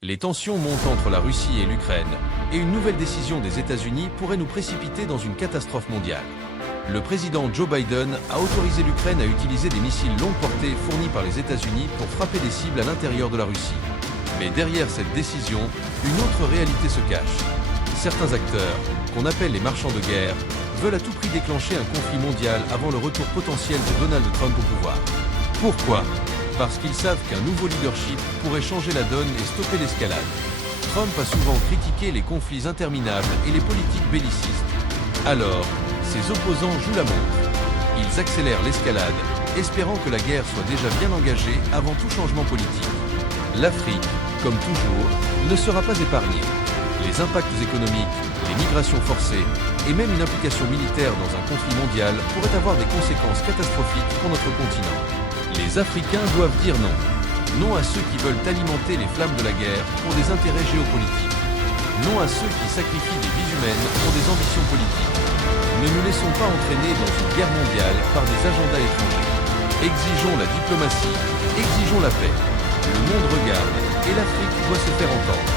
Les tensions montent entre la Russie et l'Ukraine, et une nouvelle décision des États-Unis pourrait nous précipiter dans une catastrophe mondiale. Le président Joe Biden a autorisé l'Ukraine à utiliser des missiles longue portée fournis par les États-Unis pour frapper des cibles à l'intérieur de la Russie. Mais derrière cette décision, une autre réalité se cache. Certains acteurs, qu'on appelle les marchands de guerre, veulent à tout prix déclencher un conflit mondial avant le retour potentiel de Donald Trump au pouvoir. Pourquoi ? Parce qu'ils savent qu'un nouveau leadership pourrait changer la donne et stopper l'escalade. Trump a souvent critiqué les conflits interminables et les politiques bellicistes. Alors, ses opposants jouent la montre. Ils accélèrent l'escalade, espérant que la guerre soit déjà bien engagée avant tout changement politique. L'Afrique, comme toujours, ne sera pas épargnée. Les impacts économiques, les migrations forcées et même une implication militaire dans un conflit mondial pourraient avoir des conséquences catastrophiques pour notre continent. Les Africains doivent dire non. Non à ceux qui veulent alimenter les flammes de la guerre pour des intérêts géopolitiques. Non à ceux qui sacrifient des vies humaines pour des ambitions politiques. Ne nous laissons pas entraîner dans une guerre mondiale par des agendas étrangers. Exigeons la diplomatie, exigeons la paix. Le monde regarde et l'Afrique doit se faire entendre.